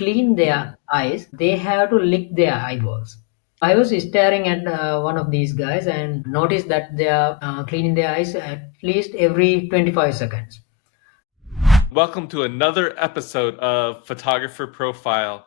clean their eyes, they have to lick their eyeballs. I was staring at one of these guys and noticed that they are cleaning their eyes at least every 25 seconds. Welcome to another episode of Photographer Profile.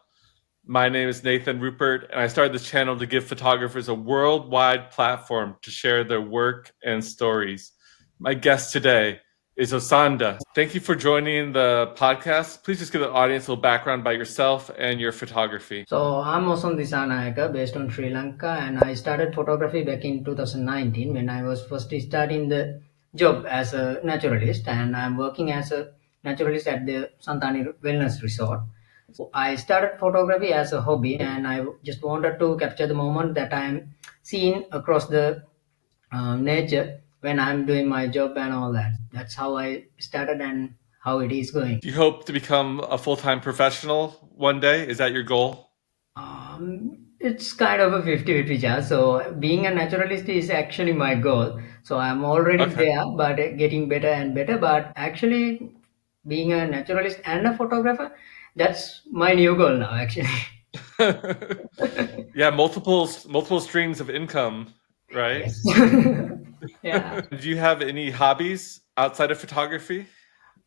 My name is Nathan Rupert, and I started this channel to give photographers a worldwide platform to share their work and stories. My guest today is Osanda. Thank you for joining the podcast. Please just give the audience a little background by yourself and your photography. So I'm Osanda based on Sri Lanka, and I started photography back in 2019 when I was first starting the job as a naturalist, and I'm working as a naturalist at the Santani Wellness Resort. I started photography as a hobby, and I just wanted to capture the moment that I'm seeing across the nature when I'm doing my job and all that. That's how I started and how it is going. Do you hope to become a full-time professional one day? Is that your goal? It's kind of a 50-50 chance. So being a naturalist is actually my goal. So I'm already Okay. there, but getting better and better. But actually, being a naturalist and a photographer, that's my new goal now. Actually, Yeah, multiple streams of income, right? yes, yeah. Do you have any hobbies outside of photography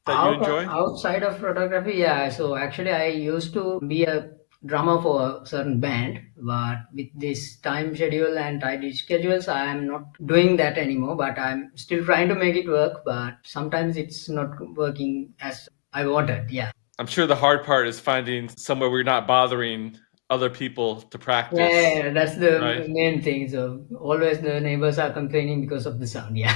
that you enjoy? Outside of photography, yeah. So actually, I used to be a drummer for a certain band, but with this time schedule and tight schedules, I am not doing that anymore. But I'm still trying to make it work. But sometimes it's not working as I wanted. Yeah. I'm sure the hard part is finding somewhere where you're not bothering other people to practice, Yeah, that's the right? main thing. So always the neighbors are complaining because of the sound. Yeah.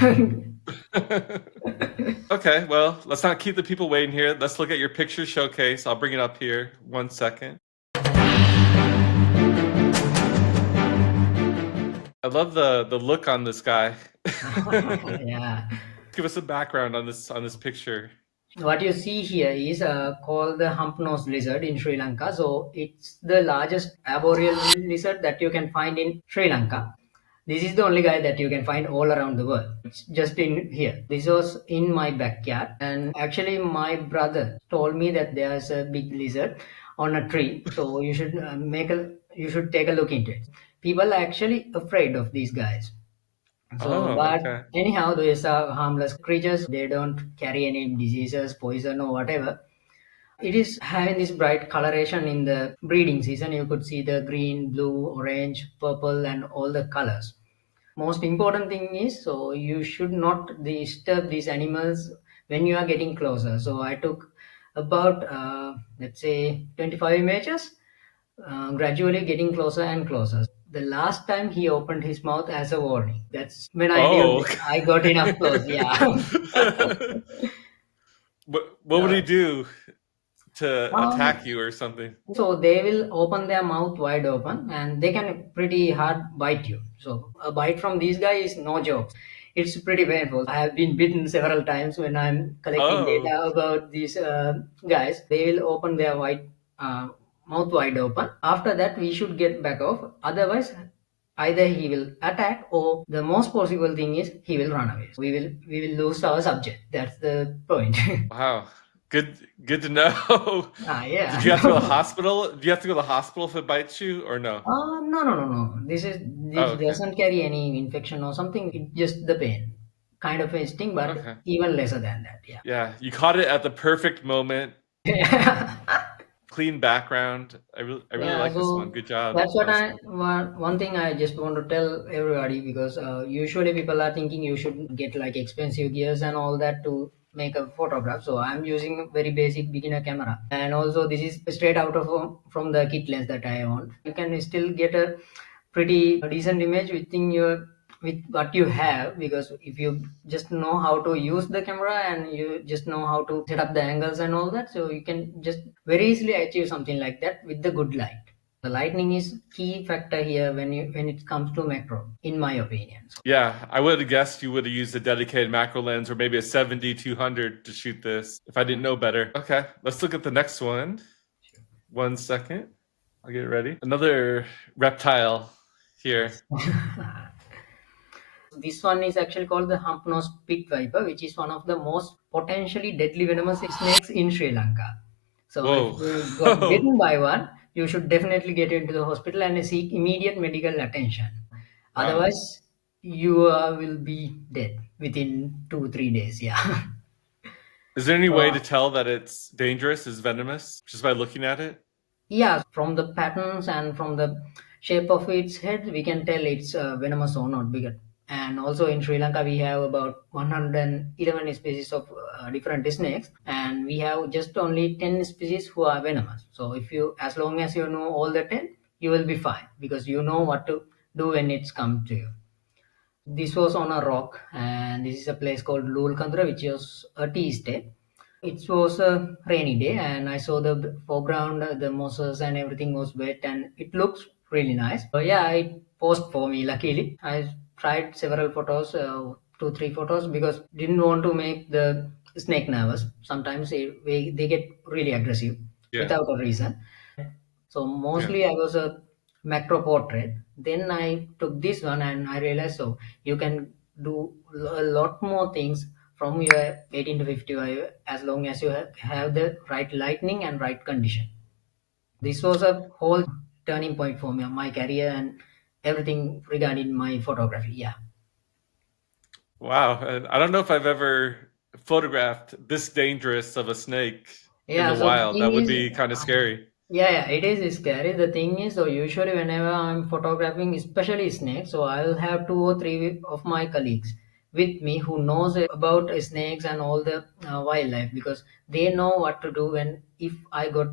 Okay, well, let's not keep the people waiting here. Let's look at your picture showcase. I'll bring it up here. 1 second. I love the look on this guy. Yeah. Give us a background on this picture. What you see here is called the Hump-nosed Lizard in Sri Lanka. So it's the largest arboreal lizard that you can find in Sri Lanka. This is the only guy that you can find all around the world. It's just in here. This was in my backyard, and actually my brother told me that there's a big lizard on a tree. So you should take a look into it. People are actually afraid of these guys. So, Oh, but okay. anyhow, these are harmless creatures. They don't carry any diseases, poison, or whatever. It is having this bright coloration in the breeding season. You could see the green, blue, orange, purple, and all the colors. Most important thing is, so you should not disturb these animals when you are getting closer. So I took about let's say 25 images, gradually getting closer and closer. The last time he opened his mouth as a warning. That's when I knew Oh. that I got enough close. Yeah. What would he do to um, attack you or something? so they will open their mouth wide open and they can pretty hard bite you. So a bite from these guys is no joke. It's pretty painful. I have been bitten several times when I'm collecting Oh, data about these guys. They will open their uh, mouth wide open. After that, we should get back off. Otherwise, either he will attack or the most possible thing is he will run away. We will lose our subject. That's the point. wow. Good to know. Yeah. Did you have to go to the hospital? Do you have to go to the hospital if it bites you or no? No, no, no, no. Oh, This okay. doesn't carry any infection or something. It's just the pain, kind of a sting, but Okay. even lesser than that. Yeah, you caught it at the perfect moment. Yeah. Clean background. I really Yeah, like this one. so Good job that's what on this I one. one thing I just want to tell everybody because usually people are thinking you should get like expensive gears and all that to make a photograph. So I'm using a very basic beginner camera, and also this is straight out of from the kit lens that I own. You can still get a pretty decent image within your with what you have because if you just know how to use the camera and you just know how to set up the angles and all that, so you can just very easily achieve something like that with the good light. The lightning is key factor here when it comes to macro, in my opinion. So, Yeah, I would have guessed you would have used a dedicated macro lens or maybe a 70-200 to shoot this if I didn't know better. Okay, let's look at the next one. 1 second. I'll get it ready. Another reptile here. yes. This one is actually called the hump-nosed pit viper, which is one of the most potentially deadly venomous snakes in Sri Lanka. So if you got Whoa. bitten by one, you should definitely get into the hospital and seek immediate medical attention. Wow. Otherwise, you will be dead within 2 3 days. Yeah. Is there any So way to tell that it's dangerous, is venomous, just by looking at it? yeah, from the patterns and from the shape of its head, we can tell it's venomous or not. Because and also in Sri Lanka, we have about 111 species of different snakes, and we have just only 10 species who are venomous. So if you, as long as you know all the 10, you will be fine because you know what to do when it's come to you. This was on a rock, and this is a place called Lulkandra, which was a tea estate. It was a rainy day, and I saw the foreground, the mosses, and everything was wet, and it looks really nice. But yeah, it posed for me. Luckily, I tried several photos, 2 3 photos, because didn't want to make the snake nervous. Sometimes they get really aggressive Yeah. without a reason. So Yeah. mostly I was a macro portrait. Then I took this one and I realized so you can do a lot more things from your 18 to 55 as long as you have the right lighting and right condition. This was a whole turning point for me, my career and everything regarding my photography. Yeah. Wow. I don't know if I've ever photographed this dangerous of a snake in the Yeah. So the wild. That thing would is, be kind of scary. yeah, it is scary. The thing is, so usually whenever I'm photographing, especially snakes, so I'll have 2 or 3 of my colleagues with me who knows about snakes and all the wildlife because they know what to do when if I got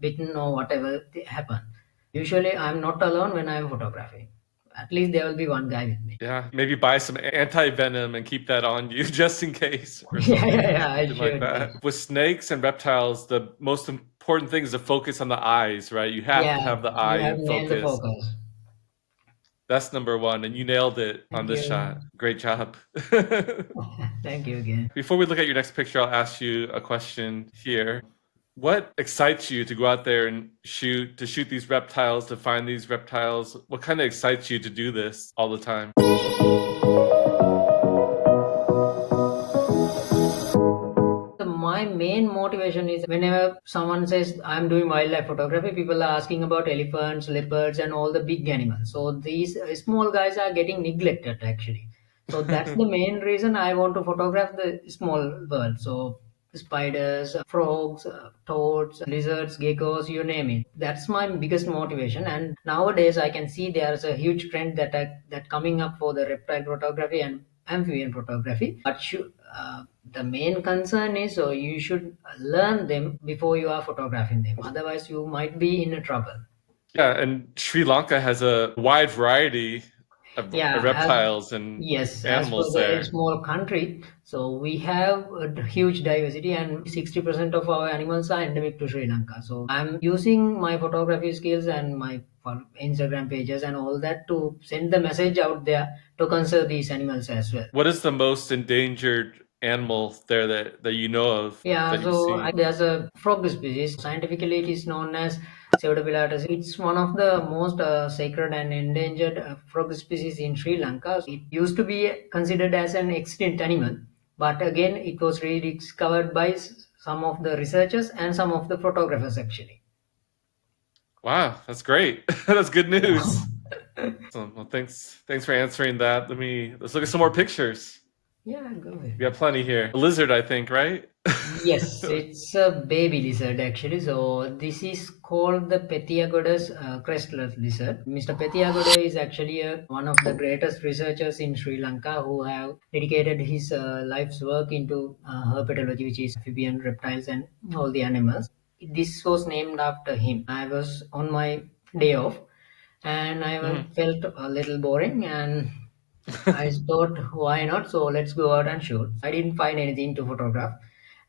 bitten or whatever happen. Usually, I'm not alone when I'm photographing. At least there will be one guy with me. Yeah. Maybe buy some anti venom and keep that on you just in case or Yeah, yeah, something. yeah. I Something like should. that. With snakes and reptiles, the most important thing is to focus on the eyes, right? You have to Yeah, have the you eye have in nailed the focus. focus. That's number one. And you nailed it on Thank this you. shot. Great job. Thank you again. Before we look at your next picture, I'll ask you a question here. What excites you to go out there and shoot these reptiles, to find these reptiles? What kind of excites you to do this all the time? My main motivation is whenever someone says I'm doing wildlife photography, people are asking about elephants, leopards, and all the big animals. So these small guys are getting neglected actually. So that's the main reason I want to photograph the small world. So spiders, frogs, toads, lizards, geckos, you name it. That's my biggest motivation. And nowadays I can see there's a huge trend that coming up for the reptile photography and amphibian photography. But the main concern is so you should learn them before you are photographing them. Otherwise, you might be in a trouble. Yeah, and Sri Lanka has a wide variety of Yeah, reptiles and yes, as for animals the there. small country, so we have a huge diversity, and 60% of our animals are endemic to Sri Lanka. So I'm using my photography skills and my Instagram pages and all that to send the message out there to conserve these animals as well. What is the most endangered animal there that you know of Yeah, that you've so seen? there's a frog species. Scientifically, it is known as Pseudopilatus. It's one of the most sacred and endangered frog species in Sri Lanka. It used to be considered as an extinct animal, but again, it was rediscovered by some of the researchers and some of the photographers actually. Wow, that's great. That's good Yeah, news. Awesome. Well, thanks for answering that. Let's look at some more pictures. yeah, go ahead. We got plenty here. A lizard, I think, right? Yes, it's a baby lizard actually. So this is called the Pethiagodas crestless lizard. Mr. Pethiagoda is actually one of the greatest researchers in Sri Lanka who have dedicated his life's work into herpetology, which is amphibian reptiles and all the animals. This was named after him. I was on my day off and Mhm. felt a little boring and I thought, why not? So let's go out and shoot. I didn't find anything to photograph.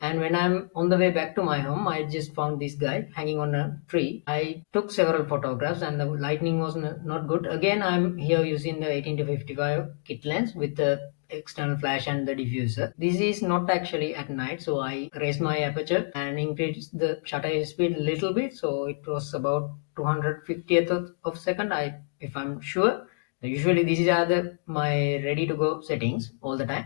And when I'm on the way back to my home, I just found this guy hanging on a tree. I took several photographs and the lighting was not good. Again, I'm here using the 18 to 55 kit lens with the external flash and the diffuser. This is not actually at night, so I raised my aperture and increased the shutter speed a little bit. So it was about 250th of second, if I'm sure. Usually these are the my ready to go settings all the time.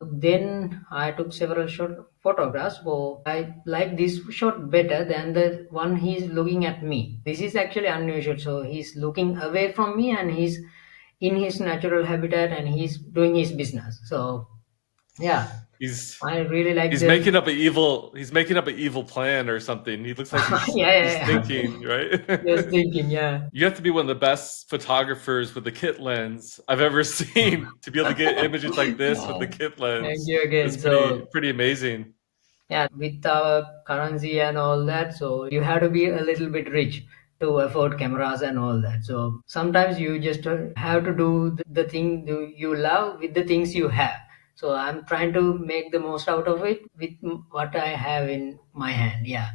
Then I took several short photographs. So I like this shot better than the one he's looking at me. This is actually unusual. So he's looking away from me and he's in his natural habitat and he's doing his business. So yeah, He's I really like he's the making up a evil he's making up an evil plan or something. He looks like yeah, yeah, he's yeah. thinking, right? Just thinking, yeah. You have to be one of the best photographers with the kit lens I've ever seen to be able to get images like this with the kit Thank lens. you It's again. pretty amazing. Yeah, with our currency and all that, so you have to be a little bit rich to afford cameras and all that. So sometimes you just have to do the thing you love with the things you have. So I'm trying to make the most out of it with what I have in my hand. Yeah.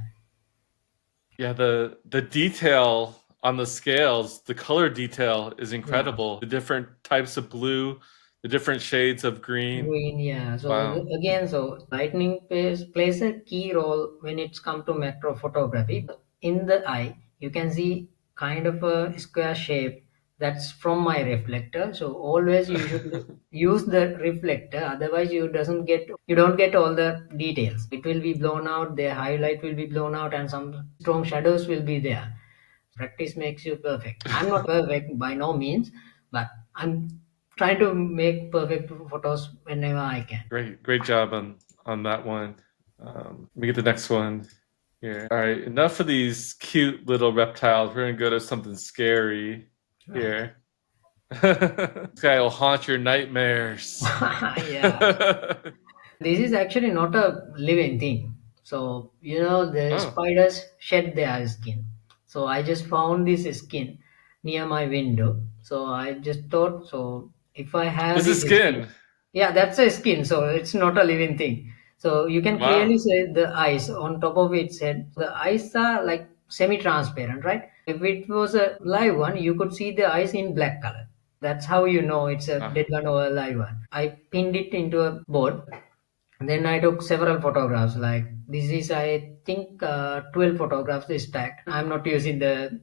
Yeah, the detail on the scales, the color detail is Yeah. incredible. The different types of blue, the different shades of green. Green, yeah. Wow. Again, so lightning plays a key role when it's come to macro photography. In the eye, you can see kind of a square shape that's from my reflector. So always you should use the reflector. Otherwise, you don't get all the details. It will be blown out. The highlight will be blown out, and some strong shadows will be there. Practice makes you perfect. I'm not perfect by no means, but I'm trying to make perfect photos whenever I can. Great job on that one. Let me get the next one here. All right, enough of these cute little reptiles. We're gonna go to something scary Right. here. This guy will haunt your nightmares. Yeah. This is actually not a living thing. So, the Oh, spiders shed their skin. So I just found this skin near my window. So I just thought, so if I have this is this skin, skin. yeah, that's a skin. So it's not a living thing. So you can Wow. clearly say the eyes on top of its head. The eyes are like semi-transparent, right? If it was a live one, you could see the eyes in black color. That's how you know it's a Ah, dead one or a live one. I pinned it into a board. Then I took several photographs. Like this is, I think, 12 photographs is stacked. I'm not using the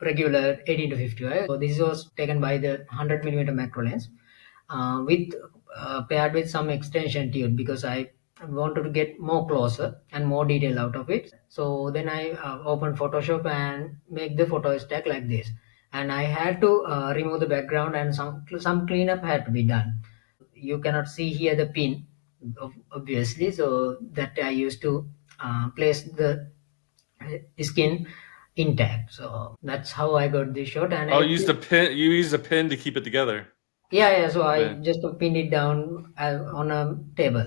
regular 18 to 50. Right? So this was taken by the 100 millimeter macro lens with paired with some extension tube because I wanted to get more closer and more detail out of it. So then I opened Photoshop and make the photo stack like this. And I had to remove the background and some cleanup had to be done. You cannot see here the pin, obviously. So that I used to place the skin intact. So that's how I got this shot. And oh, I you used a pin to keep it together. yeah, so I Then, just pinned it down on a table.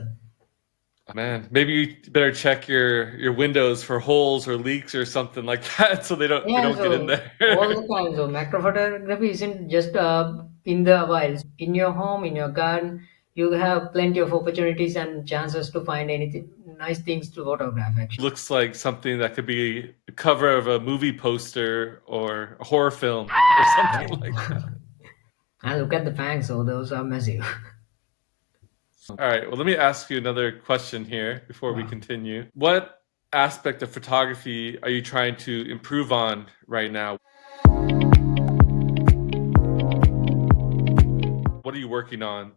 man, maybe you better check your windows for holes or leaks or something like that, so they Yeah, don't get in so all there. the time. So macro photography isn't just in the wild. In your home, in your garden, you have plenty of opportunities and chances to find anything nice things to photograph. Actually, Looks like something that could be a cover of a movie poster or a horror film or something like that. and look at the fangs. So those are massive. All right, well, let me ask you another question here before we Wow. continue. What aspect of photography are you trying to improve on right now? What are you working on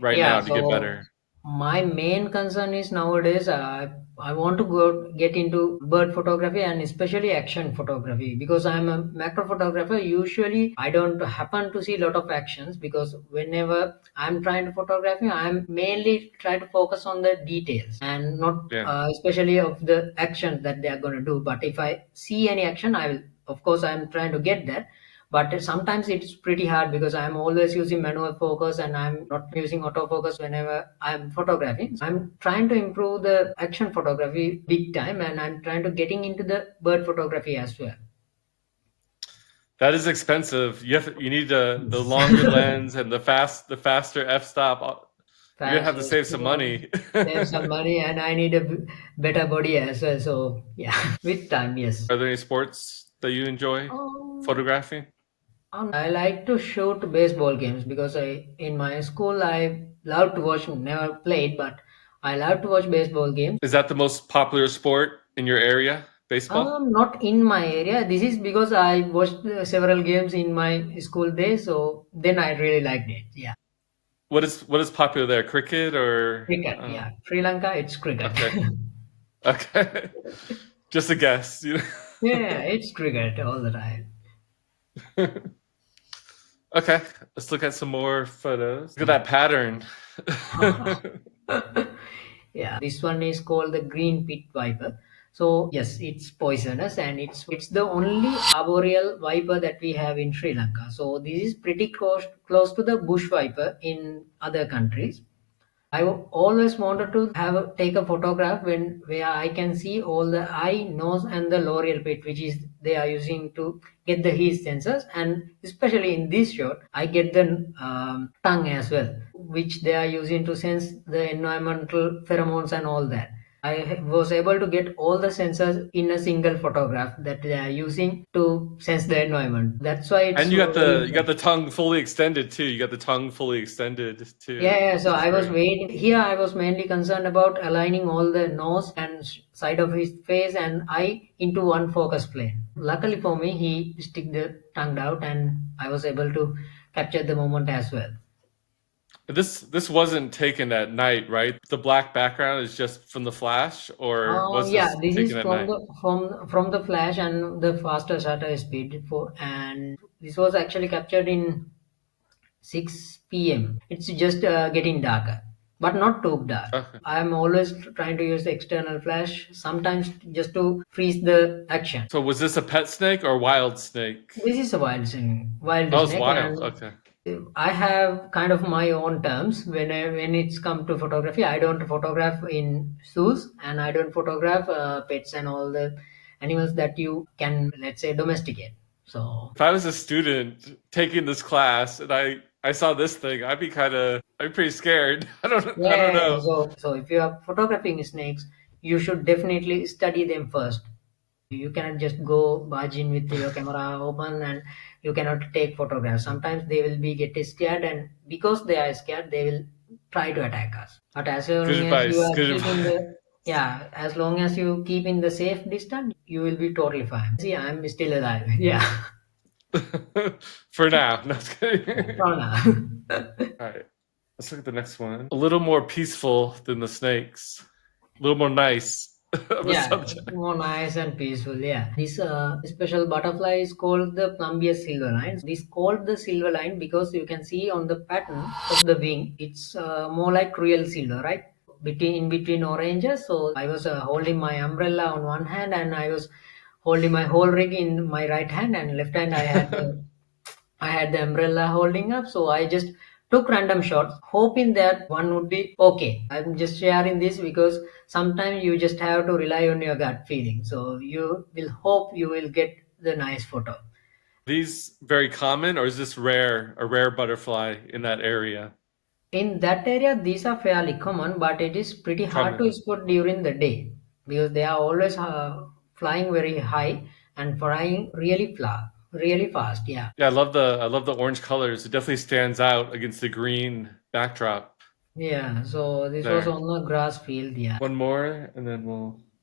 right Yeah, now to get so better? my main concern is nowadays I want to go get into bird photography and especially action photography because I'm a macro photographer. Usually, I don't happen to see a lot of actions because whenever I'm trying to photography, I'm mainly trying to focus on the details and not Yeah. especially of the action that they are going to do. But if I see any action, I will. Of course, I'm trying to get that, but sometimes it's pretty hard because I'm always using manual focus and I'm not using autofocus whenever I'm photographing. I'm trying to improve the action photography big time and I'm trying to getting into the bird photography as well. That is expensive. You need the longer lens and the faster f-stop. You're gonna have to Fast, save some slow, money. save some money and I need a better body as well. So yeah, with time, yes. Are there any sports that you enjoy Um, photographing? I like to shoot baseball games because in my school I love to watch, never played, but I love to watch baseball games. Is that the most popular sport in your area? Baseball? Not in my area. This is because I watched several games in my school days, so then I really liked it. Yeah. What is popular there? Cricket or Cricket, yeah. Sri Lanka, it's cricket. okay. Okay. Just a guess, you Yeah, it's cricket all the time. know. Okay, let's look at some more photos. Look at that pattern. Yeah, this one is called the green pit viper. So yes, it's poisonous, and it's the only arboreal viper that we have in Sri Lanka. So this is pretty close to the bush viper in other countries. Always wanted to take a photograph where I can see all the eye, nose, and the loreal pit, which is they are using to get the heat sensors, and especially in this shot, I get the tongue as well, which they are using to sense the environmental pheromones and all that. I was able to get all the sensors in a single photograph that they are using to sense the environment. That's why it's And you got very the tongue fully extended too. You got the tongue fully extended too, yeah, yeah. So which is I was great. waiting here. I was mainly concerned about aligning all the nose and side of his face and eye into one focus plane. Luckily for me, he stick the tongue out, and I was able to capture the moment as well. This wasn't taken at night, right? The black background is just from the flash, or was Yeah, this this is taken at from night? the flash and the faster shutter speed for, and this was actually captured in 6 p.m. It's just getting darker, but not too dark. Okay. I'm always trying to use the external flash, sometimes just to freeze the action. So was this a pet snake or wild snake? This is a wild Oh, it's snake, wild. and Okay. I have kind of my own terms when it's come to photography. I don't photograph in zoos, and I don't photograph pets and all the animals that you can, let's say, domesticate. So If I was a student taking this class and I saw this thing, I'd be pretty scared. I don't yeah, know. so if you are photographing snakes, you should definitely study them first. You cannot just go barge in with your camera open, and you cannot take photographs. Sometimes they will be get scared, and because they are scared, they will try to attack us. But as Good long as you advice. are Good keeping advice. the yeah, as long as you keep in the safe distance, you will be totally fine. See, I'm still alive. Yeah, For now. No, just kidding. for now. All right. Let's look at the next one. A little more peaceful than the snakes. A little more nice of a Yeah, subject. more nice and peaceful. Yeah, this special butterfly is called the Pluvia Silver Line. This called the silver line because you can see on the pattern of the wing, it's more like real silver, right? In between oranges. So I was holding my umbrella on one hand, and I was holding my whole rig in my right hand, and left hand I had the umbrella holding up, so I just took random shots, hoping that one would be okay. I'm just sharing this because sometimes you just have to rely on your gut feeling. So you will hope you will get the nice photo. These very common, or is this rare? A rare butterfly in that area? In that area, these are fairly common, but it is pretty hard Common. to spot during the day because they are always flying very high and flying really fast. Yeah. Yeah, I love the orange colors. It definitely stands out against the green backdrop Yeah, so this was there. on the grass field. Yeah. One more, and then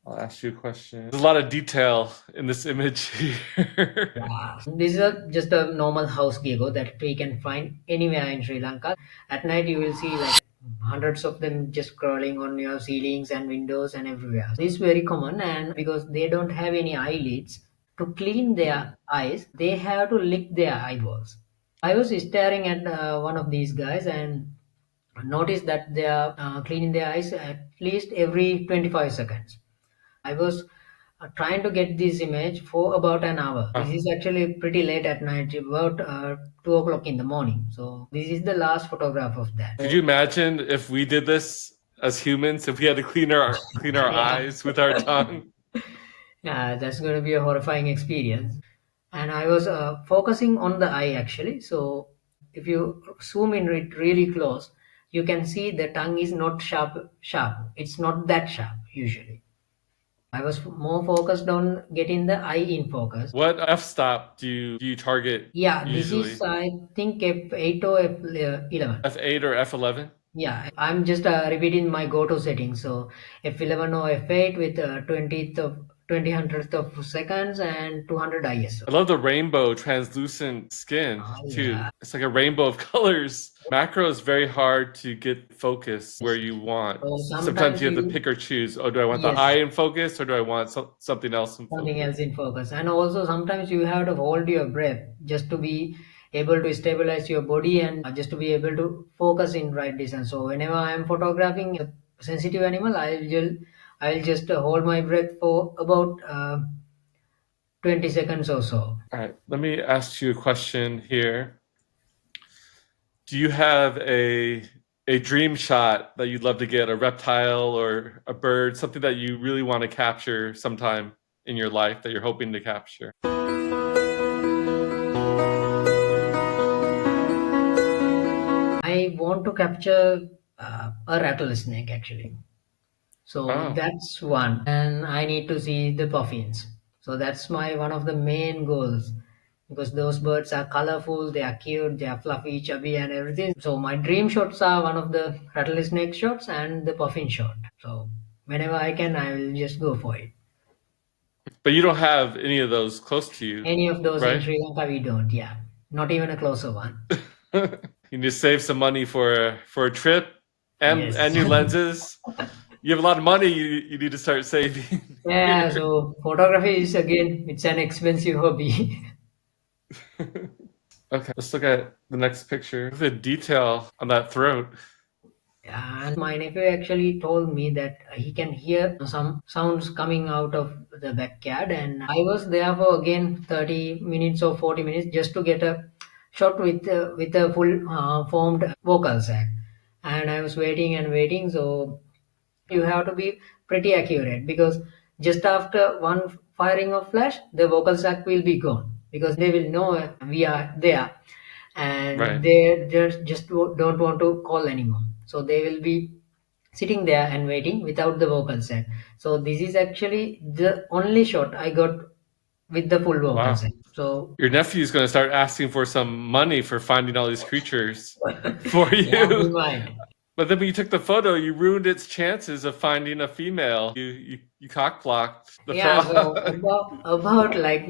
I'll ask you a question. There's a lot of detail in this image here. Yeah. This is just a normal house gecko that we can find anywhere in Sri Lanka. At night, you will see like hundreds of them just crawling on your ceilings and windows and everywhere. This is very common, and because they don't have any eyelids, to clean their eyes, they have to lick their eyeballs. I was staring at one of these guys and noticed that they are cleaning their eyes at least every 25 seconds. I was trying to get this image for about an hour. This Oh. is actually pretty late at night, about 2 o'clock in the morning. So this is the last photograph of that. Could you imagine if we did this as humans? If we had to clean our Yeah, eyes with our tongue? yeah, that's going to be a horrifying experience. And I was focusing on the eye actually. So if you zoom in it really close, you can see the tongue is not sharp. It's not that sharp usually. I was more focused on getting the eye in focus. What f-stop do you target Yeah, this is usually? I think F8 or F11. F8 or F11? Yeah, I'm just repeating my go-to settings. So F11 or F8 with 20 hundredth of seconds and 200 ISO. I love the rainbow translucent skin too. Yeah, It's like a rainbow of colors. Macro is very hard to get focus where you want. So Sometimes sometimes you have to you, pick or choose. Oh, do I want the yes, eye in focus or do I want something else in something focus? else in focus. And also sometimes you have to hold your breath just to be able to stabilize your body and just to be able to focus in right distance. So whenever I am photographing a sensitive animal, I'll just hold my breath for about 20 seconds or so. All right, let me ask you a question here. Do you have a dream shot that you'd love to get, a reptile or a bird, something that you really want to capture sometime in your life that you're hoping to capture? I want to capture a rattlesnake actually. So Oh, that's one, and I need to see the puffins. So that's my one of the main goals because those birds are colorful, they are cute, they are fluffy, chubby, and everything. So my dream shots are one of the rattlesnake shots and the puffin shot. So whenever I can, I will just go for it. but you don't have any of those close to you, Any of those in right? Sri Lanka, we don't. Yeah, not even a closer one. You need to save some money for a trip Yes. and new lenses. You have a lot of money. You need to start saving Yeah. here. So photography is again, it's an expensive hobby. Okay, let's look at the next picture. The detail on that throat. And my nephew actually told me that he can hear some sounds coming out of the backyard, and I was there for again 30 minutes or 40 minutes just to get a shot with a full formed vocal sac. And I was waiting and waiting, so you have to be pretty accurate because just after one firing of flash, the vocal sac will be gone because they will know we are there and Right. they just don't want to call anymore. So they will be sitting there and waiting without the vocal sac. So this is actually the only shot I got with the full vocal Wow. sac. So Your nephew's going to start asking for some money for finding all these creatures for yeah, he you. might. But then when you took the photo, you ruined its chances of finding a female. You cock blocked the Yeah, so frog. about like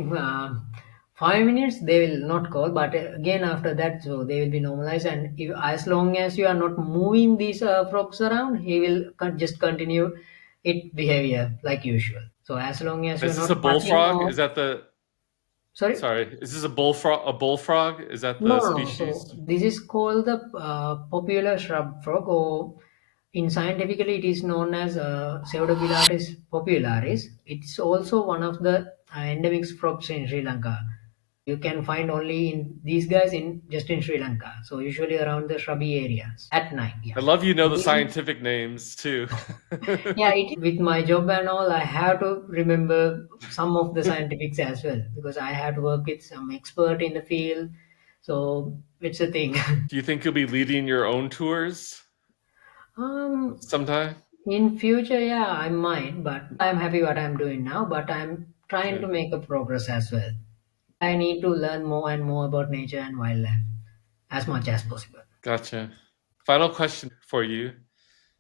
5 minutes they will not call, but again after that, so they will be normalized. And if as long as you are not moving these frogs around, he will just continue it behavior like usual. So as long as you Is are this a not touching bullfrog? or Is that the sorry. sorry? Is this a bullfrog? A bullfrog? Is that No, the no, no. So species? this is called the popular shrub frog, or in scientifically it is known as Pseudopilatus popularis. It's also one of the endemic frogs in Sri Lanka. You can find only in these guys in just in Sri Lanka. So usually around the shrubby areas at night. I Yeah. love you know So the this is scientific names too. yeah. With my job and all, I have to remember some of the scientifics as well because I have to work with some expert in the field. So it's a thing. Do you think you'll be leading your own tours um, sometime? in future, yeah, I might, but I'm happy what I'm doing now. But I'm trying to Okay, make a progress as well. I need to learn more and more about nature and wildlife as much as possible. gotcha. Final question for you.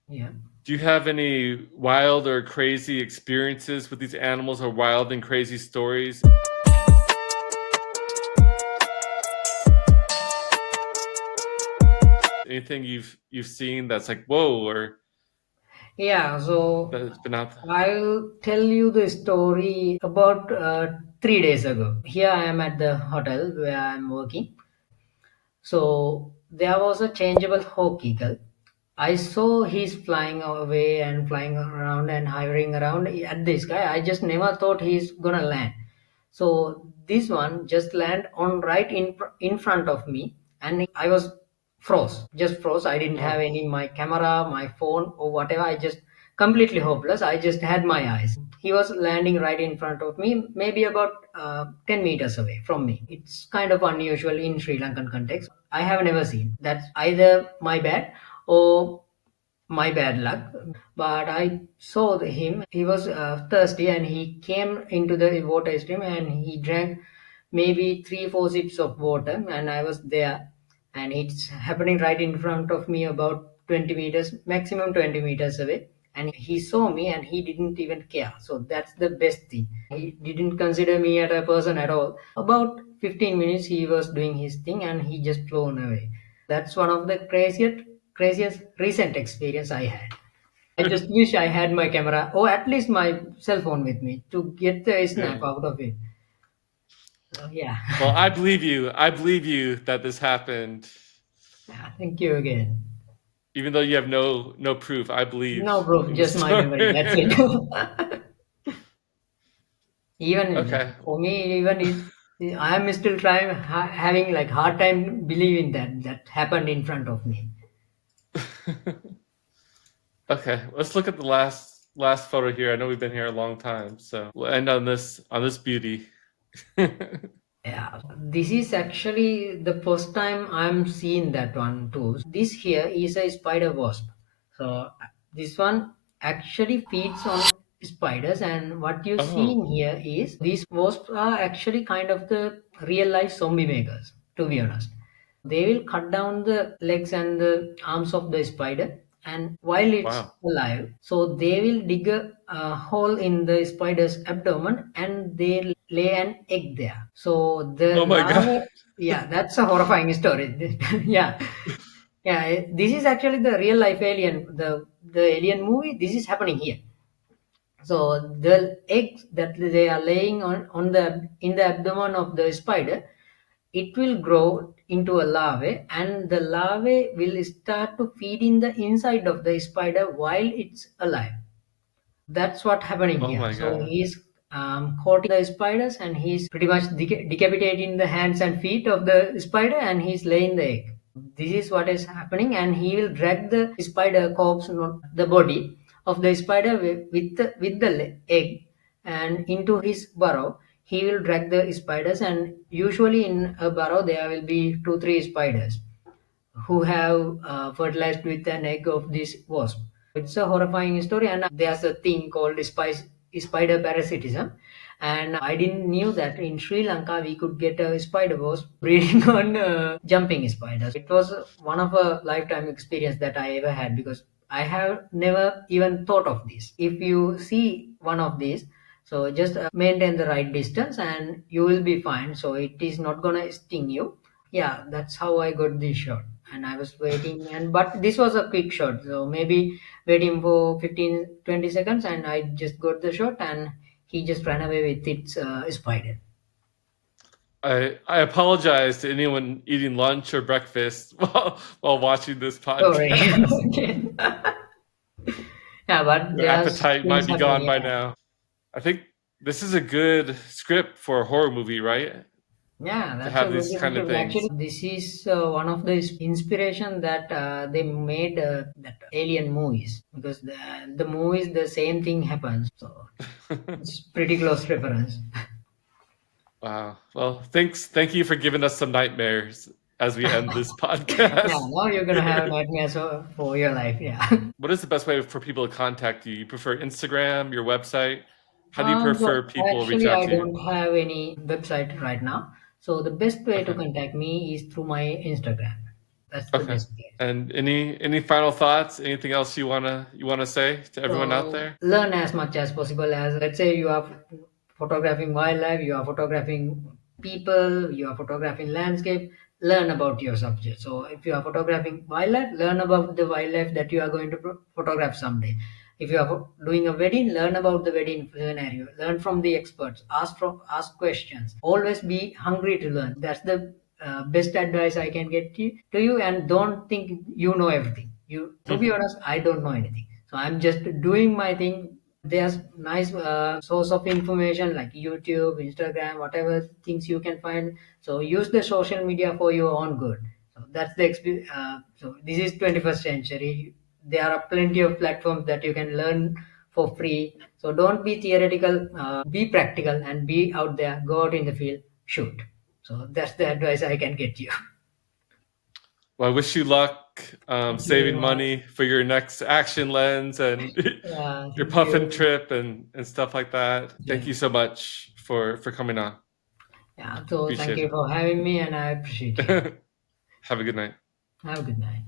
Yeah. Do you have any wild or crazy experiences with these animals or wild and crazy stories? Anything you've seen that's like whoa or Yeah, so that's been out there? I'll tell you the story about 3 days ago. Here I am at the hotel where I'm working. So there was a changeable hawk eagle. I saw he's flying away and flying around and hovering around at the sky. I just never thought he's gonna land. So this one just land on right in front of me, and I was just froze. I didn't have Oh, any my camera, my phone, or whatever. I just completely hopeless. I just had my eyes. He was landing right in front of me, maybe about 10 meters away from me. It's kind of unusual in Sri Lankan context. I have never seen. That's either my bad or my bad luck. But I saw him. He was thirsty and he came into the water stream and he drank maybe 3 4 sips of water. And I was there, and it's happening right in front of me, about 20 meters, maximum 20 meters away. And he saw me and he didn't even care. So that's the best thing. He didn't consider me as a person at all. About 15 minutes he was doing his thing and he just flown away. That's one of the craziest recent experience I had. I just wish I had my camera or at least my cell phone with me to get the Yeah. snap out of it. So yeah, Well, I believe you. I believe you that this happened. yeah. Thank you again. Even though you have no proof, I believe No, bro, in the just my memory. That's story. it. Even Okay. for me, even I am still trying having like hard time believing that happened in front of me. Okay. Let's look at the last photo here. I know we've been here a long time, so we'll end on this beauty. Yeah, this is actually the first time I'm seeing that one too. This here is a spider wasp. So this one actually feeds on spiders, and what you see Oh, in here is these wasps are actually kind of the real life zombie makers, to be honest. They will cut down the legs and the arms of the spider, and while it's wow. alive, so they will dig a hole in the spider's abdomen and they lay an egg there. So the Oh my god. larvae, yeah, that's a horrifying story. Yeah, yeah, this is actually the real life alien, the alien movie. This is happening here. So the eggs that they are laying on the in the abdomen of the spider, it will grow into a larvae, and the larvae will start to feed in the inside of the spider while it's alive. That's what happening Oh here. my So god. he's coating the spiders and he's pretty much decapitating the hands and feet of the spider and he's laying the egg. This is what is happening, and he will drag the spider corpse, not the body of the spider, with the egg and into his burrow. He will drag the spiders, and usually in a burrow there will be two, three spiders who have fertilized with an egg of this wasp. It's a horrifying story, and there's a thing called spider parasitism. And I didn't knew that in Sri Lanka we could get a spider wasp breeding on jumping spiders. It was one of a lifetime experience that I ever had because I have never even thought of this. If you see one of these, so just maintain the right distance and you will be fine. So it is not gonna sting you. Yeah, that's how I got this shot. And I was waiting, and but this was a quick shot, so maybe waiting for 15-20 seconds, and I just got the shot, and he just ran away with its spider. I apologize to anyone eating lunch or breakfast while watching this Sorry. podcast. Okay. Yeah, but Your there's appetite might things be happening. gone by Yeah, now. I think this is a good script for a horror movie, right? yeah, To that's a have good these kind of script. things. Actually, this is one of the inspiration that they made that alien movies, because the movies the same thing happens. So it's pretty close reference. Wow. Well, thank you for giving us some nightmares as we end this Yeah, podcast. now you're gonna have nightmares for your life. Yeah. What is the best way for people to contact you? You prefer Instagram, your website? How do you So prefer people reach actually, out I to you? don't have any website right now. So the best way to Okay. contact me is through my Instagram. That's the Okay. best way. And any final thoughts? Anything else you wanna say to everyone out So there? learn as much as possible. As let's say you are photographing wildlife, you are photographing people, you are photographing landscape. Learn about your subject. So if you are photographing wildlife, learn about the wildlife that you are going to photograph someday. If you are doing a wedding, learn about the wedding scenario. Learn from the experts. Ask questions. Always be hungry to learn. That's the best advice I can get to you. And don't think you know everything. You, to be honest, I don't know anything. So I'm just doing my thing. There's nice source of information like YouTube, Instagram, whatever things you can find. So use the social media for your own good. So that's the experience. So this is 21st century. There are plenty of platforms that you can learn for free. So don't be theoretical. Be practical and be out there. Go out in the field. Shoot. So that's the advice I can get you. Well, I wish you luck Thank you very saving much. money for your next action lens and your Thank puffin you. trip and stuff like that. Yeah. Thank you so much for coming on. Yeah. So thank Appreciate you it. for having me, and I appreciate you. Have a good night. Have a good night.